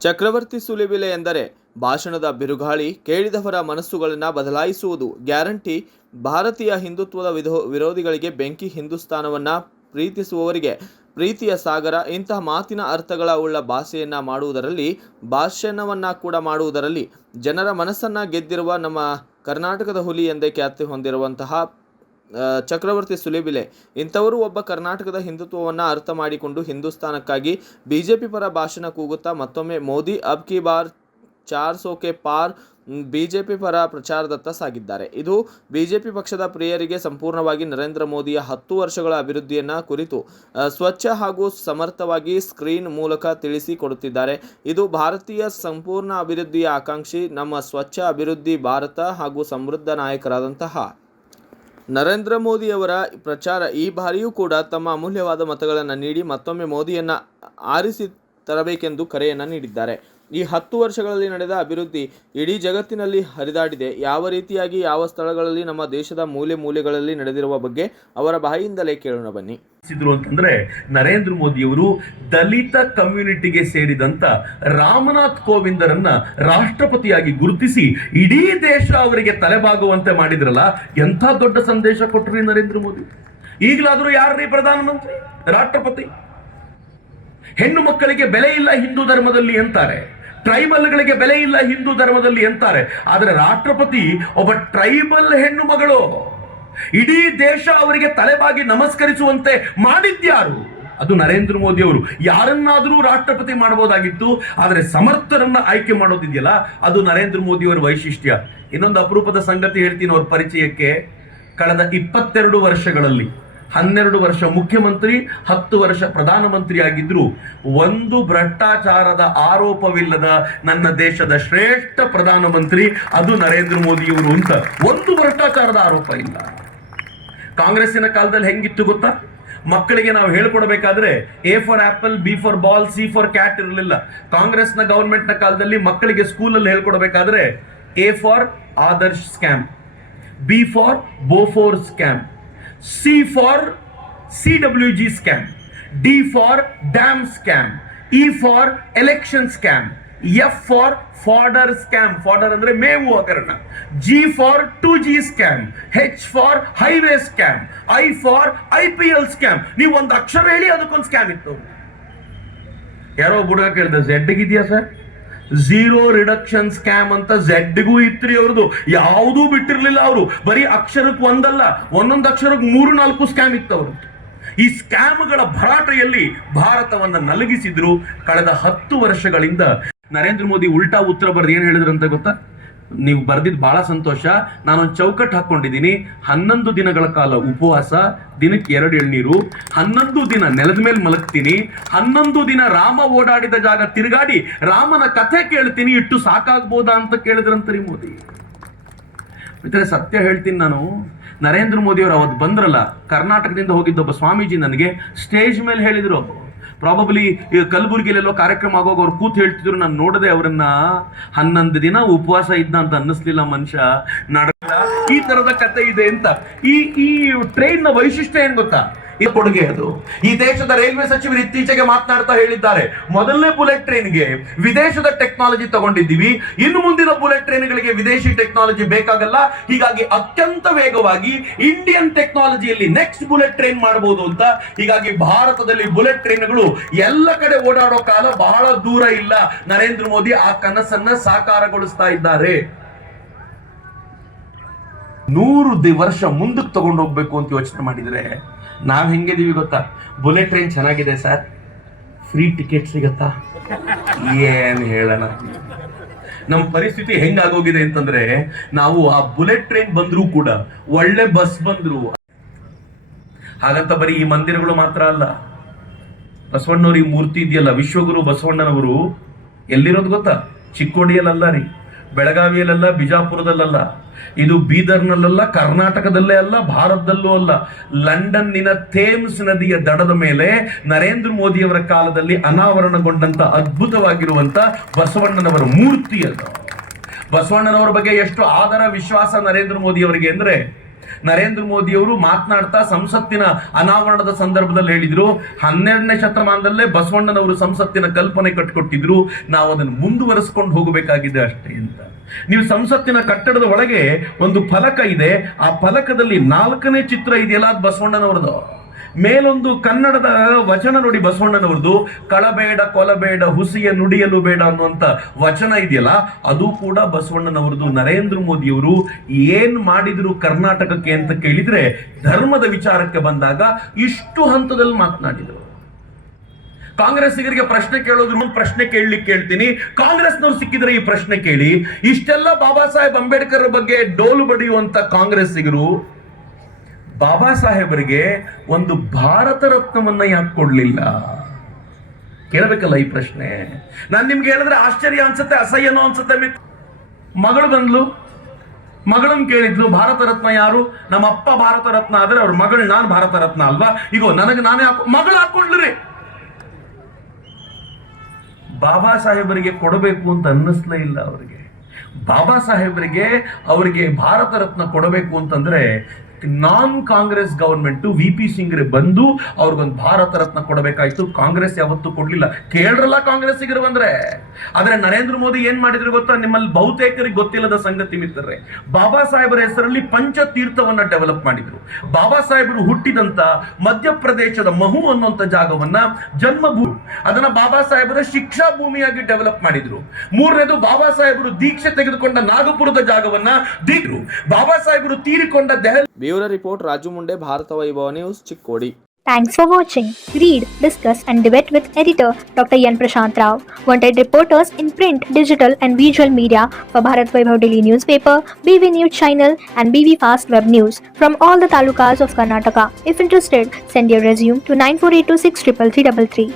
ಚಕ್ರವರ್ತಿ ಸುಲಿಬೆಲೆ ಎಂದರೆ ಭಾಷಣದ ಬಿರುಗಾಳಿ, ಕೇಳಿದವರ ಮನಸ್ಸುಗಳನ್ನು ಬದಲಾಯಿಸುವುದು ಗ್ಯಾರಂಟಿ. ಭಾರತೀಯ ಹಿಂದುತ್ವದ ವಿರೋಧಿಗಳಿಗೆ ಬೆಂಕಿ, ಹಿಂದೂಸ್ತಾನವನ್ನು ಪ್ರೀತಿಸುವವರಿಗೆ ಪ್ರೀತಿಯ ಸಾಗರ. ಇಂತಹ ಮಾತಿನ ಅರ್ಥಗಳ ಉಳ್ಳ ಭಾಷೆಯನ್ನು ಮಾಡುವುದರಲ್ಲಿ, ಭಾಷಣವನ್ನು ಕೂಡ ಮಾಡುವುದರಲ್ಲಿ ಜನರ ಮನಸ್ಸನ್ನು ಗೆದ್ದಿರುವ ನಮ್ಮ ಕರ್ನಾಟಕದ ಹುಲಿ ಎಂದೇ ಖ್ಯಾತಿ ಹೊಂದಿರುವಂತಹ ಚಕ್ರವರ್ತಿ ಸುಲಿಬೆಲೆ ಇಂಥವರು ಒಬ್ಬ ಕರ್ನಾಟಕದ ಹಿಂದುತ್ವವನ್ನು ಅರ್ಥ ಮಾಡಿಕೊಂಡು ಹಿಂದೂಸ್ತಾನಕ್ಕಾಗಿ ಬಿಜೆಪಿ ಪರ ಭಾಷಣ ಕೂಗುತ್ತಾ ಮತ್ತೊಮ್ಮೆ ಮೋದಿ ಅಬ್ ಕಿ ಬಾರ್ 400 ಕೆ ಪಾರ್ ಬಿಜೆಪಿ ಪರ ಪ್ರಚಾರದತ್ತ ಸಾಗಿದ್ದಾರೆ. ಇದು ಬಿಜೆಪಿ ಪಕ್ಷದ ಪ್ರಿಯರಿಗೆ ಸಂಪೂರ್ಣವಾಗಿ ನರೇಂದ್ರ ಮೋದಿಯ 10 ವರ್ಷಗಳ ಅಭಿವೃದ್ಧಿಯನ್ನು ಕುರಿತು ಸ್ವಚ್ಛ ಹಾಗೂ ಸಮರ್ಥವಾಗಿ ಸ್ಕ್ರೀನ್ ಮೂಲಕ ತಿಳಿಸಿ ಕೊಡುತ್ತಿದ್ದಾರೆ. ಇದು ಭಾರತೀಯ ಸಂಪೂರ್ಣ ಅಭಿವೃದ್ಧಿಯ ಆಕಾಂಕ್ಷಿ, ನಮ್ಮ ಸ್ವಚ್ಛ ಅಭಿವೃದ್ಧಿ ಭಾರತ ಹಾಗೂ ಸಮೃದ್ಧ ನಾಯಕರಾದಂತಹ ನರೇಂದ್ರ ಮೋದಿಯವರ ಪ್ರಚಾರ ಈ ಬಾರಿಯೂ ಕೂಡ ತಮ್ಮ ಅಮೂಲ್ಯವಾದ ಮತಗಳನ್ನು ನೀಡಿ ಮತ್ತೊಮ್ಮೆ ಮೋದಿಯನ್ನು ಆರಿಸಿ ತರಬೇಕೆಂದು ಕರೆಯನ್ನು ನೀಡಿದ್ದಾರೆ. ಈ 10 ವರ್ಷಗಳಲ್ಲಿ ನಡೆದ ಅಭಿವೃದ್ಧಿ ಇಡೀ ಜಗತ್ತಿನಲ್ಲಿ ಹರಿದಾಡಿದೆ. ಯಾವ ರೀತಿಯಾಗಿ, ಯಾವ ಸ್ಥಳಗಳಲ್ಲಿ, ನಮ್ಮ ದೇಶದ ಮೂಲೆ ಮೂಲೆಗಳಲ್ಲಿ ನಡೆದಿರುವ ಬಗ್ಗೆ ಅವರ ಬಾಯಿಯಿಂದಲೇ ಕೇಳೋಣ ಬನ್ನಿ. ಅಂತಂದ್ರೆ ನರೇಂದ್ರ ಮೋದಿಯವರು ದಲಿತ ಕಮ್ಯುನಿಟಿಗೆ ಸೇರಿದಂತ ರಾಮನಾಥ್ ಕೋವಿಂದರನ್ನ ರಾಷ್ಟ್ರಪತಿಯಾಗಿ ಗುರುತಿಸಿ ಇಡೀ ದೇಶ ಅವರಿಗೆ ತಲೆಬಾಗುವಂತೆ ಮಾಡಿದ್ರಲ್ಲ, ಎಂಥ ದೊಡ್ಡ ಸಂದೇಶ ಕೊಟ್ರಿ ನರೇಂದ್ರ ಮೋದಿ. ಈಗಲಾದ್ರೂ ಯಾರ್ರೀ ಪ್ರಧಾನಮಂತ್ರಿ, ರಾಷ್ಟ್ರಪತಿ? ಹೆಣ್ಣು ಮಕ್ಕಳಿಗೆ ಬೆಲೆ ಇಲ್ಲ ಹಿಂದೂ ಧರ್ಮದಲ್ಲಿ ಅಂತಾರೆ, ಟ್ರೈಬಲ್ಗಳಿಗೆ ಬೆಲೆ ಇಲ್ಲ ಹಿಂದೂ ಧರ್ಮದಲ್ಲಿ ಅಂತಾರೆ. ಆದರೆ ರಾಷ್ಟ್ರಪತಿ ಒಬ್ಬ ಟ್ರೈಬಲ್ ಹೆಣ್ಣು ಮಗಳು. ಇಡೀ ದೇಶ ಅವರಿಗೆ ತಲೆಬಾಗಿ ನಮಸ್ಕರಿಸುವಂತೆ ಮಾಡಿದ್ಯಾರು? ಅದು ನರೇಂದ್ರ ಮೋದಿ ಅವರು. ಯಾರನ್ನಾದರೂ ರಾಷ್ಟ್ರಪತಿ ಮಾಡಬಹುದಾಗಿತ್ತು, ಆದರೆ ಸಮರ್ಥರನ್ನ ಆಯ್ಕೆ ಮಾಡೋದಿದೆಯಲ್ಲ, ಅದು ನರೇಂದ್ರ ಮೋದಿ ಅವರ ವೈಶಿಷ್ಟ್ಯ. ಇನ್ನೊಂದು ಅಪರೂಪದ ಸಂಗತಿ ಹೇಳ್ತೀನಿ ಅವ್ರ ಪರಿಚಯಕ್ಕೆ. ಕಳೆದ 22 ವರ್ಷಗಳಲ್ಲಿ 12 ವರ್ಷ ಮುಖ್ಯಮಂತ್ರಿ, 10 ವರ್ಷ ಪ್ರಧಾನಮಂತ್ರಿ ಆಗಿದ್ರು, ಒಂದು ಭ್ರಷ್ಟಾಚಾರದ ಆರೋಪವಿಲ್ಲದ ನನ್ನ ದೇಶದ ಶ್ರೇಷ್ಠ ಪ್ರಧಾನಮಂತ್ರಿ ಅದು ನರೇಂದ್ರ ಮೋದಿಯವರು ಅಂತ. ಒಂದು ಭ್ರಷ್ಟಾಚಾರದ ಆರೋಪ ಇಲ್ಲ. ಕಾಂಗ್ರೆಸ್ಸಿನ ಕಾಲದಲ್ಲಿ ಹೆಂಗಿತ್ತು ಗೊತ್ತಾ? ಮಕ್ಕಳಿಗೆ ನಾವು ಹೇಳ್ಕೊಡ್ಬೇಕಾದ್ರೆ A for apple, B for ball, C for cat ಇರಲಿಲ್ಲ. ಕಾಂಗ್ರೆಸ್ನ ಗವರ್ಮೆಂಟ್ ನ ಕಾಲದಲ್ಲಿ ಮಕ್ಕಳಿಗೆ ಸ್ಕೂಲಲ್ಲಿ ಹೇಳ್ಕೊಡ್ಬೇಕಾದ್ರೆ A for Adarsh scam, B for Bofors scam, C for CWG scam, D for dam scam, E for election scam, F for fodder scam, fodder ಅಂದ್ರೆ ಮೇವು ಹಗರಣ, G for 2G scam, H for highway scam, I for IPL scam. ನೀವು ಒಂದು ಅಕ್ಷರ ಹೇಳಿ ಅದಕ್ಕೊಂದು scam ಇತ್ತು. ಯಾರೋ ಹುಡುಗ ಕೇಳಿದ Z ಗಿದೆಯಾ ಸರ್? ಝೀರೋ ರಿಡಕ್ಷನ್ ಸ್ಕ್ಯಾಮ್ ಅಂತ ಝೆಡ್ಗೂ ಇತ್ರಿ ಅವ್ರದ್ದು. ಯಾವುದೂ ಬಿಟ್ಟಿರ್ಲಿಲ್ಲ ಅವರು. ಬರೀ ಅಕ್ಷರಕ್ಕೆ ಒಂದಲ್ಲ, ಒಂದೊಂದು ಅಕ್ಷರಕ್ಕೆ 3-4 ಸ್ಕ್ಯಾಮ್ ಇತ್ತು ಅವರು. ಈ ಸ್ಕ್ಯಾಮ್ಗಳ ಭರಾಟೆಯಲ್ಲಿ ಭಾರತವನ್ನ ನಲಗಿಸಿದ್ರು. ಕಳೆದ 10 ವರ್ಷಗಳಿಂದ ನರೇಂದ್ರ ಮೋದಿ ಉಲ್ಟಾ ಉತ್ತರ ಬರೆದು ಏನ್ ಹೇಳಿದ್ರು ಅಂತ ಗೊತ್ತಾ? ನೀವು ಬರ್ದಿದ್ದು ಬಹಳ ಸಂತೋಷ, ನಾನೊಂದು ಚೌಕಟ್ಟು ಹಾಕೊಂಡಿದ್ದೀನಿ. 11 ದಿನಗಳ ಕಾಲ ಉಪವಾಸ, ದಿನಕ್ಕೆ 2 ಎಳ್ನೀರು, 11 ದಿನ ನೆಲದ ಮೇಲೆ ಮಲಗ್ತೀನಿ, 11 ದಿನ ರಾಮ ಓಡಾಡಿದ ಜಾಗ ತಿರುಗಾಡಿ ರಾಮನ ಕಥೆ ಕೇಳ್ತೀನಿ, ಇಟ್ಟು ಸಾಕಾಗ್ಬೋದಾ ಅಂತ ಕೇಳಿದ್ರಂತರಿ ಮೋದಿ. ಮಿತ್ರರೆ, ಸತ್ಯ ಹೇಳ್ತೀನಿ ನಾನು. ನರೇಂದ್ರ ಮೋದಿ ಅವರು ಅವತ್ತು ಬಂದ್ರಲ್ಲ, ಕರ್ನಾಟಕದಿಂದ ಹೋಗಿದ್ದೊಬ್ಬ ಸ್ವಾಮೀಜಿ ನನಗೆ ಸ್ಟೇಜ್ ಮೇಲೆ ಹೇಳಿದ್ರು. ಪ್ರಾಬಬ್ಲಿ ಕಲಬುರಗಿಲೆಲ್ಲೋ ಕಾರ್ಯಕ್ರಮ ಆಗೋಗಿ ಅವ್ರು ಕೂತ್ ಹೇಳ್ತಿದ್ರು. ನಾನು ನೋಡದೆ ಅವರನ್ನ. 11 ದಿನ ಉಪವಾಸ ಇದ್ದ ಅಂತ ಅನ್ನಿಸ್ಲಿಲ್ಲ ಮನುಷ್ಯ. ಈ ತರದ ಕತೆ ಇದೆ ಅಂತ. ಈ ಟ್ರೈನ್ ನ ವೈಶಿಷ್ಟ್ಯ ಏನ್ ಗೊತ್ತಾ? ಈ ಕೊಡುಗೆ ಅದು. ಈ ದೇಶದ ರೈಲ್ವೆ ಸಚಿವರು ಇತ್ತೀಚೆಗೆ ಮಾತನಾಡ್ತಾ ಹೇಳಿದ್ದಾರೆ, ಮೊದಲನೇ ಬುಲೆಟ್ ಟ್ರೈನ್ಗೆ ವಿದೇಶದ ಟೆಕ್ನಾಲಜಿ ತಗೊಂಡಿದ್ದೀವಿ, ಇನ್ನು ಮುಂದಿನ ಬುಲೆಟ್ ಟ್ರೈನ್ಗಳಿಗೆ ವಿದೇಶಿ ಟೆಕ್ನಾಲಜಿ ಬೇಕಾಗಲ್ಲ, ಹೀಗಾಗಿ ಅತ್ಯಂತ ವೇಗವಾಗಿ ಇಂಡಿಯನ್ ಟೆಕ್ನಾಲಜಿಯಲ್ಲಿ ನೆಕ್ಸ್ಟ್ ಬುಲೆಟ್ ಟ್ರೈನ್ ಮಾಡಬಹುದು ಅಂತ. ಹೀಗಾಗಿ ಭಾರತದಲ್ಲಿ ಬುಲೆಟ್ ಟ್ರೈನ್ಗಳು ಎಲ್ಲ ಕಡೆ ಓಡಾಡೋ ಕಾಲ ಬಹಳ ದೂರ ಇಲ್ಲ. ನರೇಂದ್ರ ಮೋದಿ ಆ ಕನಸನ್ನ ಸಾಕಾರಗೊಳಿಸ್ತಾ ಇದ್ದಾರೆ. 100 ವರ್ಷ ಮುಂದಕ್ಕೆ ತಗೊಂಡು ಹೋಗ್ಬೇಕು ಅಂತ ಯೋಚನೆ ಮಾಡಿದ್ರೆ ನಾವ್ ಹೆಂಗಿದೀವಿ ಗೊತ್ತಾ? ಬುಲೆಟ್ ಟ್ರೈನ್ ಚೆನ್ನಾಗಿದೆ ಸರ್, ಫ್ರೀ ಟಿಕೆಟ್ ಸಿಗತ್ತಾ? ಏನ್ ಹೇಳೋಣ. ನಮ್ಮ ಪರಿಸ್ಥಿತಿ ಹೆಂಗಾಗೋಗಿದೆ ಅಂತಂದ್ರೆ, ನಾವು ಆ ಬುಲೆಟ್ ಟ್ರೈನ್ ಬಂದ್ರು ಕೂಡ, ಒಳ್ಳೆ ಬಸ್ ಬಂದ್ರು, ಹಾಗಂತ ಬರೀ ಈ ಮಂದಿರಗಳು ಮಾತ್ರ ಅಲ್ಲ. ಬಸವಣ್ಣವ್ರ ಈ ಮೂರ್ತಿ ಇದೆಯಲ್ಲ, ವಿಶ್ವಗುರು ಬಸವಣ್ಣನವರು ಎಲ್ಲಿರೋದು ಗೊತ್ತಾ? ಚಿಕ್ಕೋಡಿಯಲ್ಲ ರೀ, ಬೆಳಗಾವಿಯಲ್ಲ, ಬಿಜಾಪುರದಲ್ಲ, ಇದು ಬೀದರ್ನಲ್ಲ, ಕರ್ನಾಟಕದಲ್ಲೇ ಅಲ್ಲ, ಭಾರತದಲ್ಲೂ ಅಲ್ಲ, ಲಂಡನ್ನಿನ ಥೇಮ್ಸ್ ನದಿಯ ದಡದ ಮೇಲೆ ನರೇಂದ್ರ ಮೋದಿಯವರ ಕಾಲದಲ್ಲಿ ಅನಾವರಣಗೊಂಡಂತ ಅದ್ಭುತವಾಗಿರುವಂತ ಬಸವಣ್ಣನವರ ಮೂರ್ತಿ ಅದು. ಬಸವಣ್ಣನವರ ಬಗ್ಗೆ ಎಷ್ಟು ಆದರ ವಿಶ್ವಾಸ ನರೇಂದ್ರ ಮೋದಿ ಅವರಿಗೆ ಅಂದ್ರೆ, ನರೇಂದ್ರ ಮೋದಿ ಅವರು ಮಾತನಾಡ್ತಾ ಸಂಸತ್ತಿನ ಅನಾವರಣದ ಸಂದರ್ಭದಲ್ಲಿ ಹೇಳಿದ್ರು 12ನೇ ಶತಮಾನದಲ್ಲೇ ಬಸವಣ್ಣನವರು ಸಂಸತ್ತಿನ ಕಲ್ಪನೆ ಕಟ್ಟಿಕೊಟ್ಟಿದ್ರು, ನಾವು ಅದನ್ನು ಮುಂದುವರಿಸಿಕೊಂಡು ಹೋಗಬೇಕಾಗಿದೆ ಅಷ್ಟೇ ಅಂತ. ನೀವು ಸಂಸತ್ತಿನ ಕಟ್ಟಡದ ಒಳಗೆ ಒಂದು ಫಲಕ ಇದೆ, ಆ ಫಲಕದಲ್ಲಿ 4ನೇ ಚಿತ್ರ ಇದೆಯಲ್ಲ, ಅದು ಬಸವಣ್ಣನವರದು. ಮೇಲೊಂದು ಕನ್ನಡದ ವಚನ ನೋಡಿ ಬಸವಣ್ಣನವರದು, ಕಳಬೇಡ ಕೊಲಬೇಡ ಹುಸಿಯ ನುಡಿಯಲು ಬೇಡ ಅನ್ನುವಂತ ವಚನ ಇದೆಯಲ್ಲ, ಅದು ಕೂಡ ಬಸವಣ್ಣನವರದು. ನರೇಂದ್ರ ಮೋದಿಯವರು ಏನ್ ಮಾಡಿದ್ರು ಕರ್ನಾಟಕಕ್ಕೆ ಅಂತ ಕೇಳಿದ್ರೆ, ಧರ್ಮದ ವಿಚಾರಕ್ಕೆ ಬಂದಾಗ ಇಷ್ಟು ಹಂತದಲ್ಲಿ ಮಾತನಾಡಿದರು. ಕಾಂಗ್ರೆಸ್ಸಿಗರಿಗೆ ಪ್ರಶ್ನೆ ಕೇಳೋದ್ರು, ಪ್ರಶ್ನೆ ಕೇಳ್ತೀನಿ, ಕಾಂಗ್ರೆಸ್ನವ್ರು ಸಿಕ್ಕಿದ್ರೆ ಈ ಪ್ರಶ್ನೆ ಕೇಳಿ. ಇಷ್ಟೆಲ್ಲ ಬಾಬಾ ಸಾಹೇಬ್ ಅಂಬೇಡ್ಕರ್ ಬಗ್ಗೆ ಡೋಲು ಬಡಿಯುವಂತ ಕಾಂಗ್ರೆಸ್ಸಿಗರು ಬಾಬಾ ಸಾಹೇಬರಿಗೆ ಒಂದು ಭಾರತ ರತ್ನವನ್ನ ಯಾಕೆ ಕೊಡ್ಲಿಲ್ಲ? ಕೇಳಬೇಕಲ್ಲ ಈ ಪ್ರಶ್ನೆ. ನಾನು ನಿಮ್ಗೆ ಹೇಳಿದ್ರೆ ಆಶ್ಚರ್ಯ ಅನ್ಸುತ್ತೆ, ಅಸಹ್ಯನೋ ಅನ್ಸುತ್ತೆ. ಮಗಳು ಬಂದ್ಲು, ಮಗಳನ್ನ ಕೇಳಿದ್ಲು, ಭಾರತ ರತ್ನ ಯಾರು? ನಮ್ಮ ಅಪ್ಪ ಭಾರತ ರತ್ನ ಆದ್ರೆ ಅವ್ರ ಮಗಳು ನಾನು ಭಾರತ ರತ್ನ ಅಲ್ವಾ? ಈಗ ನನಗೆ ನಾನೇ ಮಗಳು ಹಾಕೊಂಡ್ರಿ. ಬಾಬಾ ಸಾಹೇಬರಿಗೆ ಕೊಡಬೇಕು ಅಂತ ಅನ್ನಿಸ್ಲೇ ಇಲ್ಲ ಅವರಿಗೆ. ಬಾಬಾ ಸಾಹೇಬರಿಗೆ ಅವರಿಗೆ ಭಾರತ ರತ್ನ ಕೊಡಬೇಕು ಅಂತಂದ್ರೆ ನಾನ್ ಕಾಂಗ್ರೆಸ್ ಗವರ್ಮೆಂಟ್ VP ಸಿಂಗ್ರೆ ಬಂದು ಅವ್ರಿಗೊಂದು ಭಾರತ ರತ್ನ ಕೊಡಬೇಕಾಯ್ತು. ಕಾಂಗ್ರೆಸ್ ಯಾವತ್ತೂ ಕೊಡ್ಲಿಲ್ಲ. ಕೇಳ್ರಲ್ಲ ಕಾಂಗ್ರೆಸ್ಸಿಗರು ಬಂದ್ರೆ. ಆದ್ರೆ ನರೇಂದ್ರ ಮೋದಿ ಏನ್ ಮಾಡಿದ್ರು ಗೊತ್ತಾ? ನಿಮ್ಮಲ್ಲಿ ಬಹುತೇಕರಿಗೆ ಗೊತ್ತಿಲ್ಲದ ಸಂಗತಿ ಮಿತ್ರರೇ, ಬಾಬಾ ಸಾಹೇಬರ ಹೆಸರಲ್ಲಿ ಪಂಚತೀರ್ಥವನ್ನ ಡೆವಲಪ್ ಮಾಡಿದ್ರು. ಬಾಬಾ ಸಾಹೇಬರು ಹುಟ್ಟಿದಂತ ಮಧ್ಯಪ್ರದೇಶದ ಮಹು ಅನ್ನುವಂತ ಜಾಗವನ್ನ ಜನ್ಮಭೂಮಿ, ಅದನ್ನ ಬಾಬಾ ಸಾಹೇಬರ ಶಿಕ್ಷಾ ಭೂಮಿಯಾಗಿ ಡೆವಲಪ್ ಮಾಡಿದ್ರು. ಮೂರನೇದು, ಬಾಬಾ ಸಾಹೇಬರು ದೀಕ್ಷೆ ತೆಗೆದುಕೊಂಡ ನಾಗಪುರದ ಜಾಗವನ್ನ ದೀಕ್ಷರು. ಬಾಬಾ ಸಾಹೇಬರು ತೀರಿಕೊಂಡ ದೆಹಲಿ. ಬ್ಯೂರೋ ರಿಪೋರ್ಟ್ ರಾಜು ಮುಂಡೆ, ಭಾರತ ವೈಭವ news, Chikkodi. Thanks for watching. Read, discuss and debate with editor Dr. Yan Prashant Rao. Wanted reporters in print, digital and visual media for Bharat Vaibhav Daily Newspaper, BV News Channel and BV Fast Web News from all the talukas of Karnataka. If interested, send your resume to 9482633333.